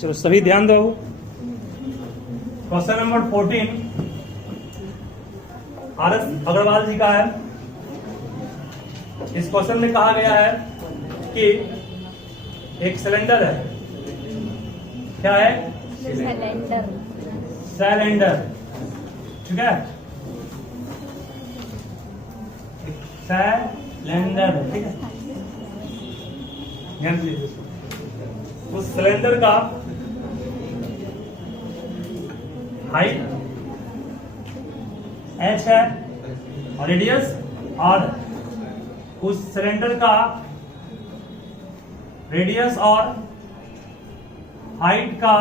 चलो सभी ध्यान दो। Question number 14 R S Agarwal ji का है। इस क्वेश्चन में कहा गया है कि एक सिलेंडर है। क्या है? सिलेंडर। ठीक है, सिलेंडर। ठीक है, ध्यान दीजिए। उस सिलेंडर का हाइट h है और रेडियस r। उस सिलेंडर का रेडियस और हाइट का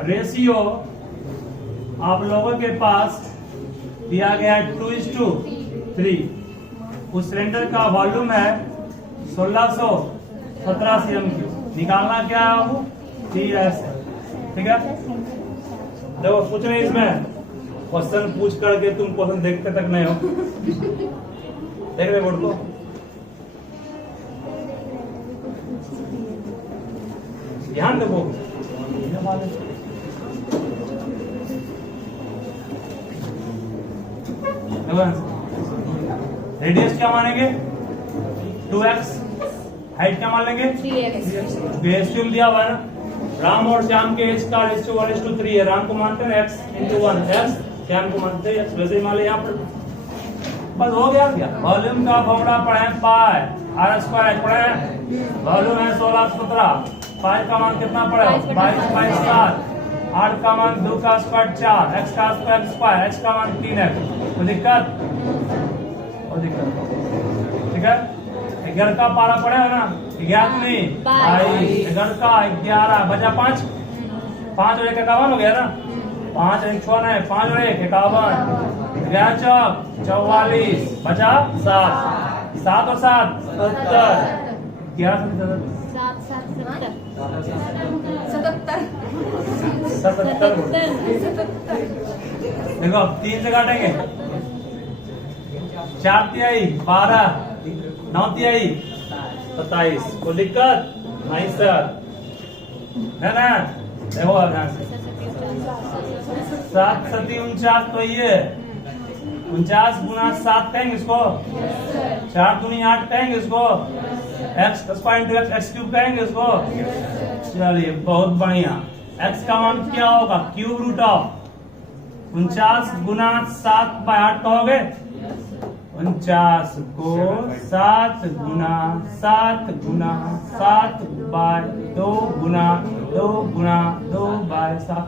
रेशियो आप लोगों के पास दिया गया है 2:3। उस सिलेंडर का वॉल्यूम है 1617 cm3। निकालना क्या है वो? TS। ठीक है, देखो कुछ नहीं इसमें क्वेश्चन पूछ करके तुम क्वेश्चन देखते तक नहीं हो। देख रहे बोर्ड को? ध्यान देखो। रेडियस क्या मानेंगे? 2x। हाइट क्या मान लेंगे? 3x। दिया हुआ है ना। राम और श्याम के एज का रेशियो 1:3 है। राम को मानते हैं x/1, x श्याम को मानते हैं x। वैसे ही मान ले यहाँ पर। बस हो गया क्या? वॉल्यूम का फॉर्मूला पढ़े पाई r² पढ़े। वॉल्यूम है 1617। पाई का मान कितना पड़े? 22/7। r का मान 2 का स्क्वायर 4, x का स्क्वायर h का मान 3x। कोई दिक्कत? ठीक है, 11 का पारा पड़ेगा ना? 11 नहीं 22। 11 का 11 बचा 5। 5 और 1 51 हो गया ना। 5 और 1 54 है। 5 और 1 51। 11 चौक 44 बचा 7। 7 और 7 77। 11 देखो अब 3 से काटेंगे। 4 तिहाई 12, 9 तिहाई 27। कोई दिक्कत नहीं सर? है ना? देखो 7 7 49। तो ये 49 गुना 7 कहेंगे इसको। 4 दूनी 8 कहेंगे इसको। x² कहेंगे इसको। चलिए बहुत बढ़िया। x का मान क्या होगा? क्यूब रूट ऑफ 49 गुना 7/8 कहोगे। 49 को 7 गुना 7 गुना 7/2 गुना 2 गुना 2/7।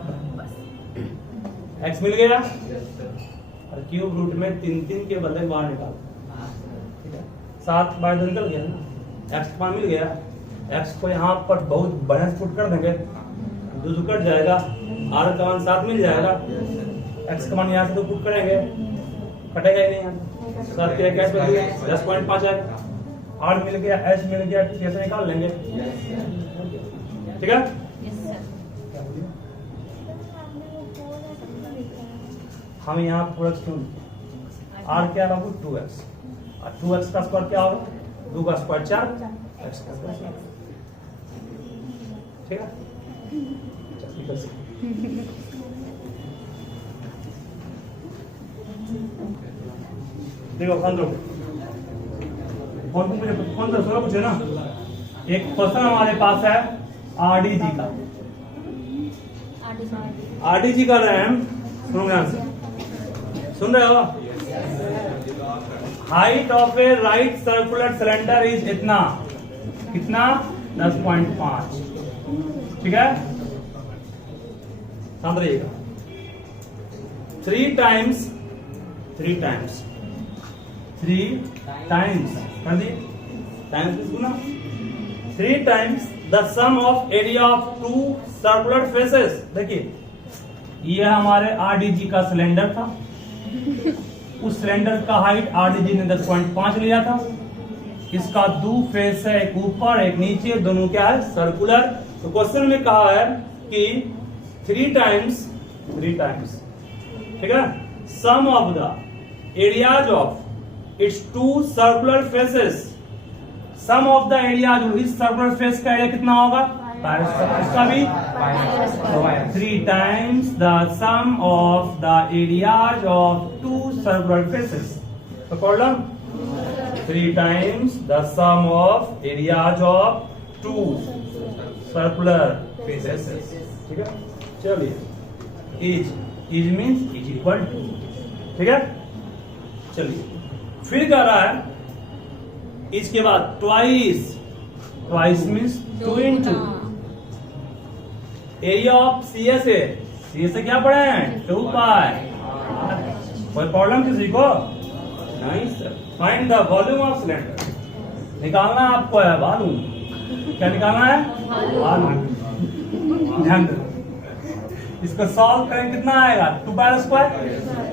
x मिल गया और क्यूब रूट में 3 के बदले बाहर निकाल। 7/2 निकल गया ना। x का मान मिल गया। x को यहाँ पर बहुत बढ़िया से पुट कर देंगे। 2 कट जाएगा। r का मान 7 मिल जाएगा। x का मान यहाँ से तो पुट करेंगे, कटेगा ही नहीं। यहाँ 7 के कैश में 10.5 आएगा। r मिल गया, h मिल गया, कैसे निकाल लेंगे। ठीक है, हम यहाँ पूरा क्यों r क्या होगा? 2x। और 2x का स्क्वायर क्या होगा? 2 का स्क्वायर 4, x का स्क्वायर। ठीक है, देखो कौन सा सोलह पूछे ना। एक क्वेश्चन हमारे पास है आरडीजी का। आरडीजी का रैम सुनो ध्यान से, सुन रहे हो? Height of A right circular cylinder is इतना, कितना? 10.5। ठीक है, समझ रहिएगा। 3 टाइम्स कर दी टाइम्स ना। 3 times the sum of area of 2 circular faces. देखिए ये हमारे आरडीजी का सिलेंडर था। उस सिलेंडर का हाइट आरडीजी ने 10.5 लिया था। इसका 2 फेस है, एक ऊपर एक नीचे, दोनों क्या है? सर्कुलर। तो क्वेश्चन में कहा है कि 3 टाइम्स, ठीक है, sum of the areas of its 2 circular faces. Sum of the area, जो इस सर्कुलर फेस का एरिया कितना होगा? इसका भी 3 times the sum of the areas of 2 circular faces. The column 3 times the sum of areas of 2 circular faces. ठीक है, चलिए is means is equal to, ठीक है। चलिए फिर कह रहा है इसके बाद twice means 2 into area of C S A क्या पढ़े हैं 2 पाई। कोई प्रॉब्लम किसी को नहीं sir. Find the volume of cylinder, निकालना आपको है वॉल्यूम। क्या निकालना है? वॉल्यूम। ध्यान दो, इसको सॉल्व करें कितना आएगा 2 pi square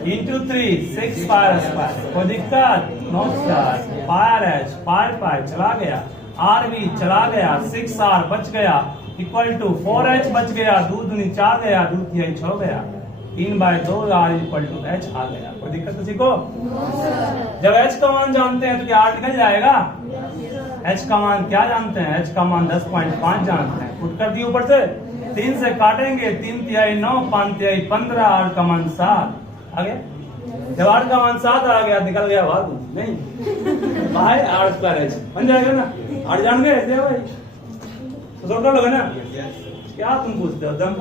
into 3 6 pi square. कोई दिक्कत? No sir. Pi r H pi चला गया, आर भी चला गया, 6r बच गया इक्वल टू 4h बच गया, 2 दूनी 4 गया, 2 तिहाई 6 गया, 3/2 r इक्वल टू h आ गया। कोई दिक्कत किसी को? जब h का मान जानते हैं तो क्या r निकल जाएगा? h का मान क्या जानते हैं? h का मान 10.5 जानते हैं। पुट कर दिए ऊपर से, 3 से काटेंगे, 3 तिहाई 9, 5 तिहाई 15, r का मान 7 आ गया। जब r का मान 7 आ गया निकल गया भागू नहीं भाई r² बन जाएगा ना। r जान गए ऐसे भाई तो छोटा लोग है ना। क्या तुम पूछते हो? दम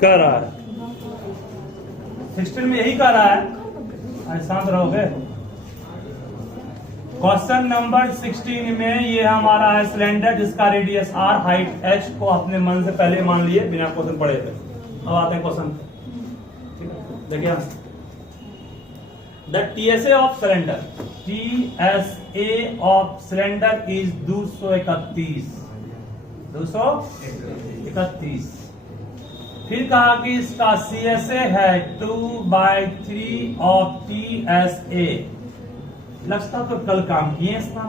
कह रहा है 16 में यही कह रहा है। शांत रहोगे। क्वेश्चन नंबर 16 में ये हमारा है सिलेंडर जिसका रेडियस r, हाइट h को अपने मन से पहले मान लिए बिना क्वेश्चन पढ़े थे। अब आते हैं क्वेश्चन। देखिए the TSA of cylinder, TSA of cylinder is 231। फिर कहा कि इसका CSA है 2/3 ऑफ TSA। लगता तो कल काम किए इसका,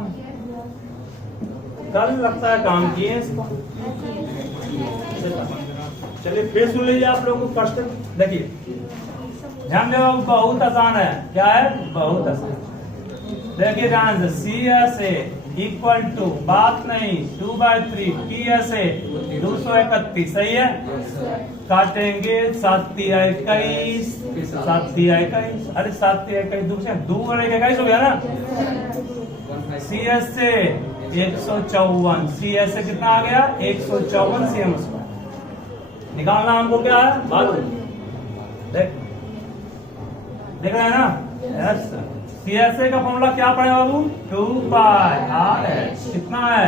कल लगता है काम किए इसको। चलिए फिर सुन लीजिए आप लोगों को क्वेश्चन। देखिए ध्यान दो, बहुत आसान है। क्या है? बहुत आसान। देखिए ध्यान से, CSA इक्वल टू बात नहीं 2/3 TSA 231 सही है। काटेंगे 7 तिहाई 21, 7 तिहाई 21, अरे 7 तिहाई 21 दूसरे 2 बनेगा 21 हो गया ना। CSA 154, CSA कितना आ गया? 154 cm स्क्वायर। निकालना हमको क्या है? मालूम। देख रहे हैं ना? यस। CSA का फॉर्मूला क्या पढ़े बाबू? 2 पाई RH। कितना है?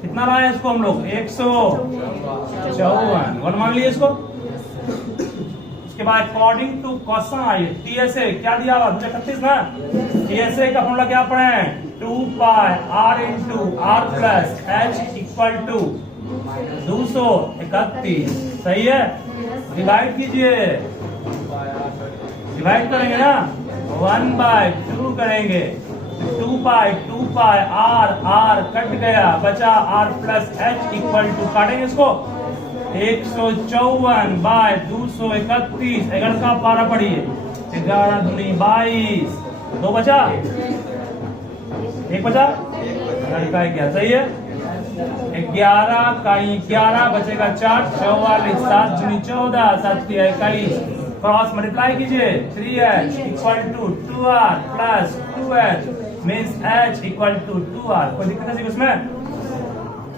कितना रहा है इसको हम लोग? 154 वन मान लिए इसको। उसके बाद अकॉर्डिंग टू क्वेश्चन आइए TSA क्या दिया हुआ? 231 ना। TSA का फॉर्मूला क्या पढ़े हैं? 2 pi r into r plus h equal to 231 सही है। डिवाइड कीजिए, डिवाइड करेंगे ना 1/2 करेंगे। 2 पाई r कट गया, बचा r plus h equal to, काटेंगे इसको 154/231। 11 का पारा पढ़िए, 11 दूनी 22, 2 बचा, 1 बचा, क्या सही है। 11 का 11 बचेगा 4, 44, 7 दूनी 14, 7 तिहाई 21। क्रॉस मल्टीप्लाई कीजिए 3h equal to 2r plus 2h means h equal to 2r। कोई दिक्कत नहीं उसमें?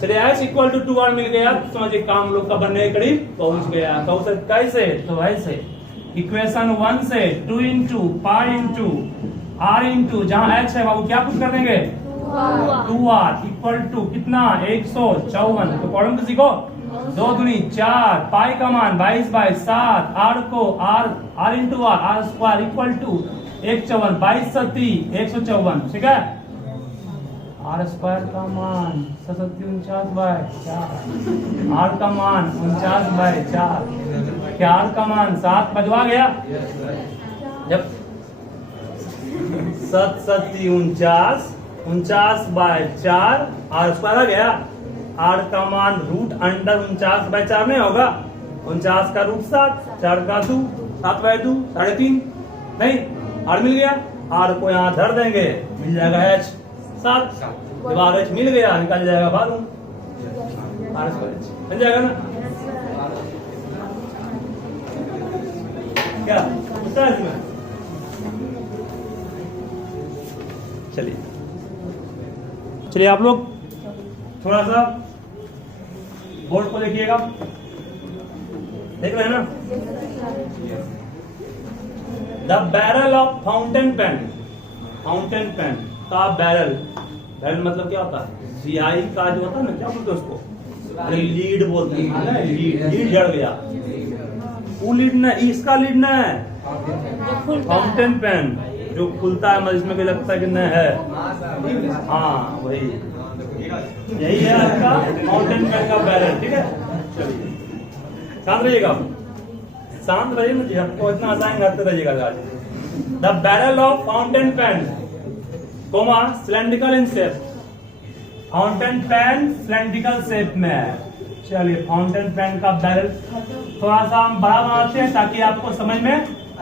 चलिए h इक्वल टू 2r मिल गया तो समझिए काम लोग का बनने के करीब पहुंच गया। कैसे? तो ऐसे इक्वेशन 1 से 2 into pi into r into जहां h है बाबू क्या कुछ कर देंगे 2r इक्वल टू कितना 154। तो प्रॉब्लम किसी को 2 दूनी 4 पाई का मान 22/7 r को r into r square equal to 154 22 सती 154 ठीक है। r स्क्वायर का मान 49/4 r का मान 49/4 क्या r का मान 7 बजवा गया जब 7 सती 49/4 r स्क्वायर आ गया। r का मान रूट अंडर 49/4 नहीं होगा, 49 का रूट 7, 4 का 2 7/2 3.5 नहीं, R मिल गया, R को यहाँ धर देंगे, मिल जाएगा H 7। जब RH मिल गया निकल जाएगा वॉल्यूम, RH मिल जाएगा ना। क्या होता है इसमें? चलिए आप लोग थोड़ा सा बोर्ड को देखिएगा, देख रहे हैं ना। The barrel of fountain pen का बैरल मतलब क्या होता है? सियाही का जो होता है ना, क्या बोलते हैं उसको? अरे लीड बोलते हैं, लीड जड़ गया। वो लीड ना, इसका लीड ना है, फाउंटेन पेन जो खुलता है, मतलब इसमें भी लगता है कि नहीं है। हाँ वही, यही है आपका फाउंटेन पेन का बैरल। ठीक है, चलिए शांत रहिएगा, शांत रहिए मुझे, आपको इतना आसान करते रहिएगा। The barrel of fountain pen comma cylindrical in shape, fountain pen cylindrical shape में है। चलिए फाउंटेन पेन का बैरल थोड़ा सा हम बड़ा बनाते हैं ताकि आपको समझ में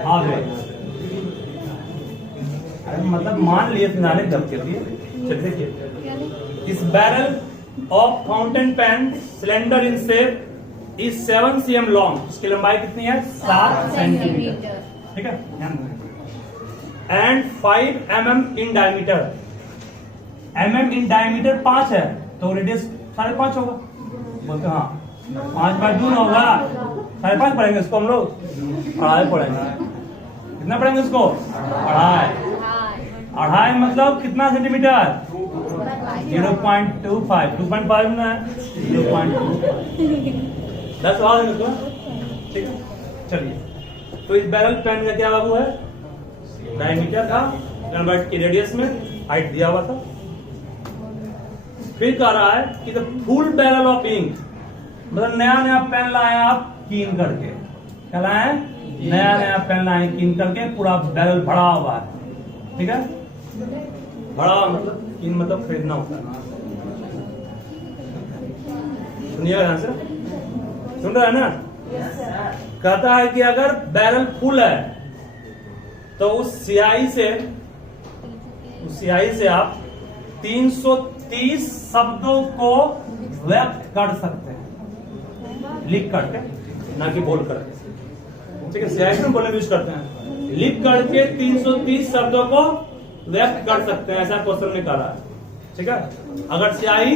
आवे। मतलब मान लिए सुनाने जब के लिए। चलिए देखिए, इस barrel of fountain pen cylinder in shape is 7 cm long. इसकी लंबाई कितनी है? 7 सेंटीमीटर। ठीक है, and 5 mm in diameter. mm in diameter 5 है तो रेडियस 5.5 होगा। बोलते हाँ 5/2 ना होगा, 5.5 पढ़ेंगे इसको हम लोग, 2.5 पढ़ेंगे। कितना पढ़ेंगे इसको? 2.5 मतलब कितना सेंटीमीटर? 0.25, 2.5 ना है, 0.25। 10 सवाल है इसको। ठीक है, चलिए तो इस बैरल पेन का क्या बाबू है? डायमीटर था कन्वर्ट की रेडियस में हाइट दिया हुआ था। फिर कह रहा है कि the full barrel of ink, मतलब नया पेन लाए आप कीन करके, क्या लाए? नया पेन लाए कीन करके, पूरा बैरल भरा हुआ है। ठीक है, भरा मतलब कीन मतलब खरीदना होता है। सुनिएगा ध्यान से, सुन रहा है ना? कहता है कि अगर बैरल फुल है तो उस स्याही से आप 330 शब्दों को व्यक्त कर सकते हैं, लिख करके, ना कि बोल करके। ठीक है, स्याही में बोलने यूज करते हैं, लिख करके 330 शब्दों को व्यक्त कर सकते हैं, ऐसा क्वेश्चन में कह रहा है। ठीक है, अगर स्याही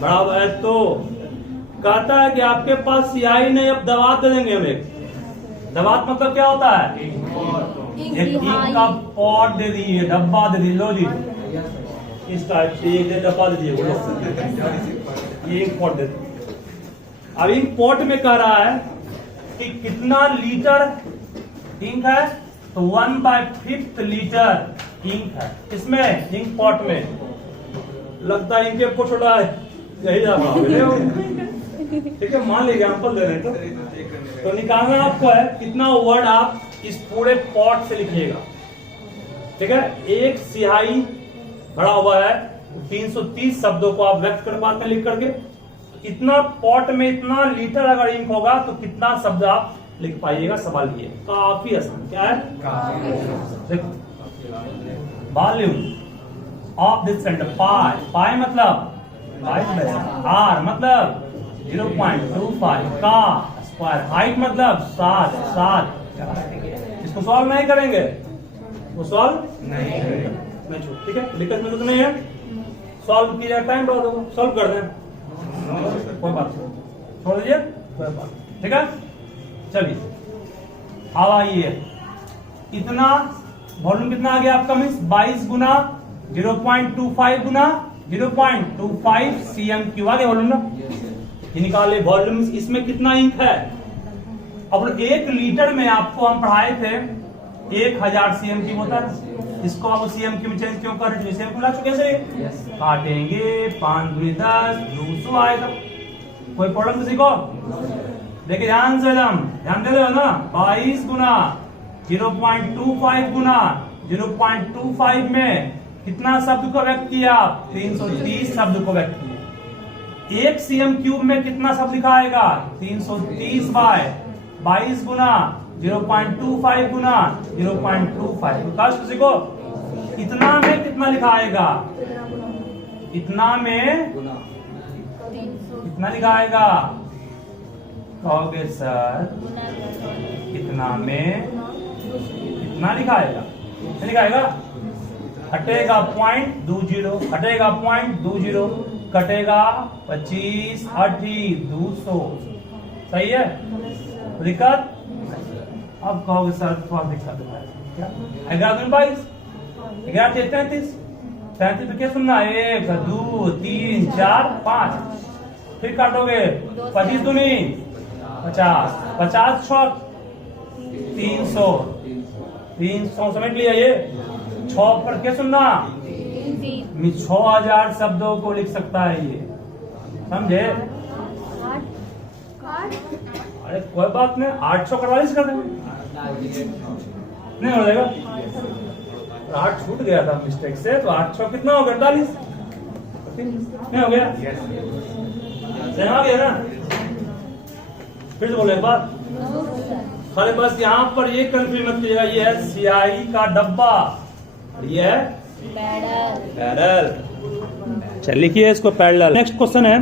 बड़ा हुआ है तो कहता है कि आपके पास स्याही नहीं, अब दवात दे देंगे हम एक। दवात मतलब क्या होता है? एक इंक का पॉट दे दीजिए, डब्बा दे दीजिए। लो जी, इस टाइप से एक डब्बा दे दीजिए, ये इंक पॉट दे दीजिए। अब इंक पॉट में कह रहा है कि कितना लीटर इंक है, तो 1/5 लीटर इंक है इसमें, इंक पॉट में। लगता है इंक को छोटा है, यही जवाब। ठीक है, मान लीजिए एग्जाम्पल दे रहे हैं तो निकालना आपको है कितना वर्ड आप इस पूरे पॉट से लिखिएगा। ठीक है, एक स्याही भरा हुआ है, 330 शब्दों को आप व्यक्त कर पाते हैं लिख करके। इतना पॉट में इतना लीटर अगर इंक होगा तो कितना शब्द आप लिख पाइएगा? सवाल ये काफी आसान। क्या है? देखो, वॉल्यूम ऑफ दिस सिलेंडर, पाई मतलब R मतलब 0.25 का स्क्वायर, हाइट मतलब 7। इसको सॉल्व नहीं करेंगे, वो सॉल्व नहीं छोड़। ठीक है, दिक्कत में तो नहीं है, सॉल्व किया टाइम बहुत होगा, सॉल्व कर दें, कोई बात नहीं, छोड़ दीजिए, कोई बात। ठीक है, चलिए अब आइए, इतना वॉल्यूम कितना आ गया आपका? मीन्स 22 गुना 0.25 गुना 0.25 cm³ आ गया वॉल्यूम ना। ये निकाले वॉल्यूम, इसमें कितना इंक है? अब 1 लीटर में आपको हम पढ़ाए थे 1000 cm³ होता है, इसको आप cm³ में चेंज क्यों कर रहे? cm³ ला चुके से काटेंगे, 5 दूनी 10, 200 आएगा। कोई प्रॉब्लम किसी को? देखिए ध्यान से, ध्यान दे रहे हो ना। 22 गुना 0.25 गुना 0.25 में कितना शब्द को व्यक्त किया? 330 शब्द को व्यक्त किया। 1 cm³ में कितना शब्द लिखा आएगा? 330 बाय 22 गुना 0.25 गुना 0.25। कष्ट सीखो, इतना में कितना लिखा आएगा, इतना में कितना लिखा आएगा, कहोगे सर इतना में कितना लिखा आएगा, क्या लिखा आएगा, हटेगा 0.20, हटेगा 0.20, कटेगा 25 80 200, सही है। दिक्कत, अब कहोगे सर थोड़ा दिक्कत है क्या, 11 11 33 33 पे क्या सुनना, 1 2 3 4 5, फिर काटोगे 25 दूनी 50, 50 छक 300, 300 समझ लिया। ये 6 पर क्या सुनना, 6000 शब्दों को लिख सकता है ये, समझे। अरे कोई बात नहीं, 844 कर देंगे, नहीं हो जाएगा, 8 छूट गया था मिस्टेक से, तो 8 कितना हो गया, 48 नहीं हो गया, आ गया ना। फिर से बोलो एक बार, खाली बस यहाँ पर ये कंफ्यूज मत कीजिएगा, ये है स्याही का डब्बा, ये है पैडल। चल लिखिए इसको पैडल। नेक्स्ट क्वेश्चन है,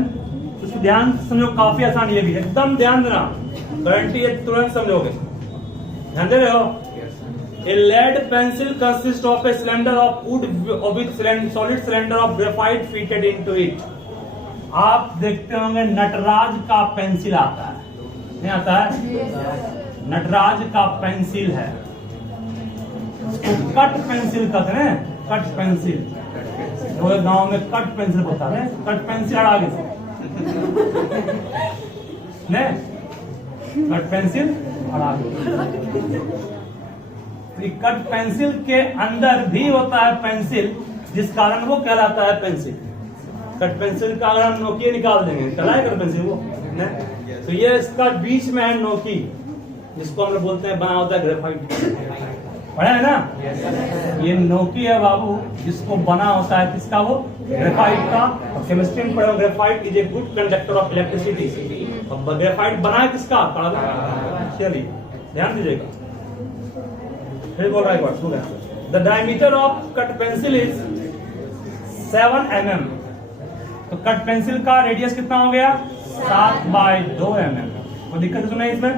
इसको ध्यान समझो, काफी आसान, ये भी एकदम ध्यान देना, गारंटी है तुरंत समझोगे, ध्यान दे रहे हो। A lead pencil consists of a cylinder of wood with solid cylinder of graphite fitted into it. आप देखते होंगे नटराज का पेंसिल आता है, नहीं आता है, नटराज का पेंसिल है, तो कट पेंसिल कहते हैं, कट पेंसिल, तो गांव में कट पेंसिल बोलता है, कट पेंसिल आगे से नहीं, कट पेंसिल आगे। कट पेंसिल के अंदर भी होता है पेंसिल, जिस कारण वो कहलाता है पेंसिल। कट पेंसिल का अगर हम नोकी निकाल देंगे, कहलाएगा कट पेंसिल वो नहीं? तो ये इसका बीच में है नोकी, जिसको हम लोग बोलते हैं बना होता है ग्रेफाइट, पढ़ा है ना। ये नोकी है बाबू, जिसको बना होता है किसका, वो ग्रेफाइट का। केमिस्ट्री में पढ़े, graphite is a good conductor of electricity. अब ग्रेफाइट बना है किसका, चलिए ध्यान दीजिएगा, फिर बोल रहा है, the diameter of cut pencil is 7 mm। तो कट पेंसिल का रेडियस कितना हो गया, 7/2 mm। कोई दिक्कत सुना इसमें।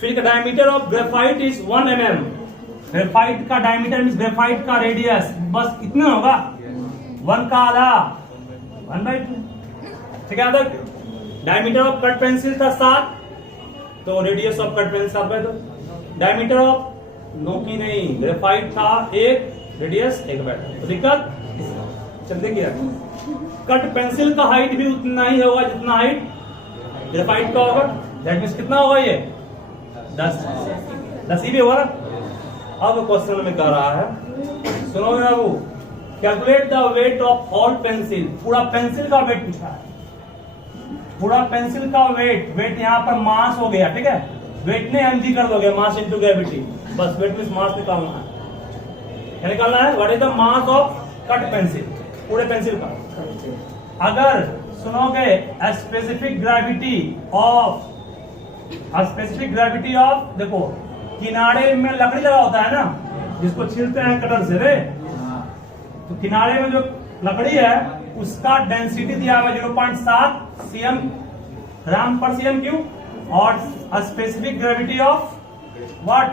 फिर का diameter of graphite is 1 mm। Graphite का डायमीटर मींस ग्रेफाइट का रेडियस बस कितना होगा, 1 का आधा, 1/2, ठीक है। डायमीटर ऑफ कट पेंसिल था 7, तो radius of cut pencil 7/2। Diameter of Noki नहीं, ग्रेफाइट था 1, रेडियस 1/2। तो दिक्कत, चल देखिए, कट पेंसिल का हाइट भी उतना ही होगा जितना हाइट ग्रेफाइट का होगा। दैट मींस कितना होगा ये, 10 ही भी होगा ना। अब क्वेश्चन में कह रहा है, सुनो बाबू, calculate the weight of all pencil. पूरा पेंसिल का वेट पूछा है, पूरा पेंसिल का वेट, वेट यहाँ पर मास हो गया, ठीक है। वेट ने mg कर दोगे, मास इनटू ग्रेविटी, बस वेट मींस मास निकालना है, क्या निकालना है, what is the mass of cut pencil, पूरे पेंसिल का। अगर सुनोगे स्पेसिफिक ग्रेविटी ऑफ, देखो किनारे में लकड़ी लगा होता है ना, जिसको छीलते हैं कटर से रे, तो किनारे में जो लकड़ी है उसका डेंसिटी दिया हुआ 0.7 cm ग्राम पर cm3, और specific gravity of what,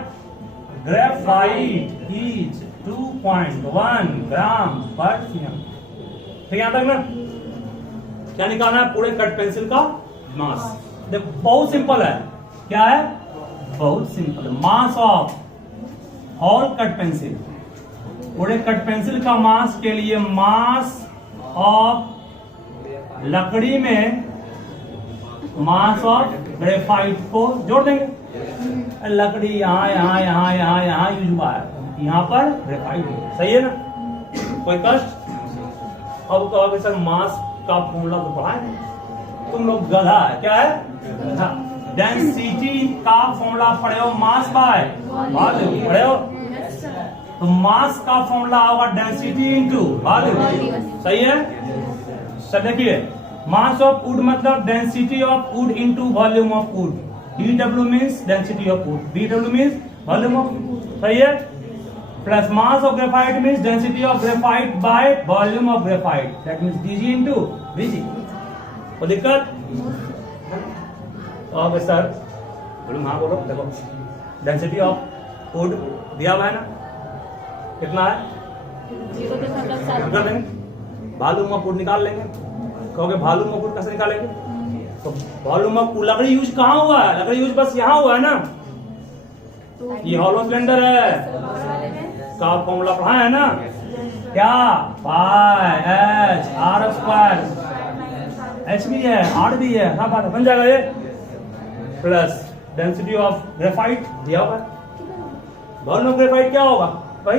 graphite is 2.1 ग्राम पर cm, ठीक है। तक ना क्या निकालना है, पूरे कट पेंसिल का मास। देखो बहुत सिंपल है, क्या है, बहुत simple, mass of all cut pencil. पूरे कट पेंसिल का मास के लिए मास ऑफ लकड़ी में मास ऑफ ग्रेफाइट को जोड़ देंगे। लकड़ी यहाँ यहाँ यहाँ यहाँ यहाँ यूज हुआ है, यहाँ पर ग्रेफाइट, सही है ना, कोई कष्ट। अब कहोगे सर मास का फॉर्मूला तो पढ़ा है, तुम लोग गधा है, क्या है, गधा। डेंसिटी का फॉर्मूला पढ़े हो, मास बाय वॉल्यूम पढ़े हो, तो मास का फॉर्मूला होगा डेंसिटी इंटू वॉल्यूम, सही है। सर देखिए, मास ऑफ वुड मतलब density of would into volume of would, DW means density of would, BW means volume of, सही है, plus mass of graphite means density of graphite by volume of graphite, that means DG into VG। कोई दिक्कत? Okay sir, बोलो हाँ बोलो। देखो density of would दिया हुआ है ना, कितना है? 0.7। वॉल्यूम ऑफ वुड निकाल लेंगे, कहोगे वॉल्यूम ऑफ वुड कैसे निकालेंगे? तो वॉल्यूम ऑफ लकड़ी यूज कहाँ हुआ है? लकड़ी यूज बस यहाँ हुआ है ना, ये हॉलो सिलेंडर है, का फॉर्मूला पढ़ा है ना, क्या? पाई एच आर स्क्वायर, एच भी है आर भी है, क्या बात है, बन जाएगा ये, प्लस डेंसिटी ऑफ ग्रेफाइट दिया हुआ है। वॉल्यूम ऑफ ग्रेफाइट क्या होगा भाई?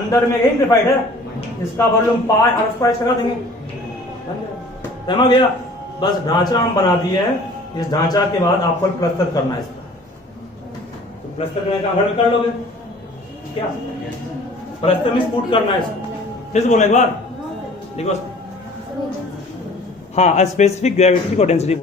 अंदर में एक ग्रेफाइट है, इसका वॉल्यूम पाई आर स्क्वायर लगा देंगे, समझ गया? बस ढांचा हम बना दिए हैं, इस ढांचा के बाद आपको प्लस्तर करना है इसका, तो प्लस्तर करने का घर में कर लोगे क्या? प्लस्तर में स्पूट करना है इसको, फिर से बोलो एक बार, देखो हाँ, स्पेसिफिक ग्रेविटी को डेंसिटी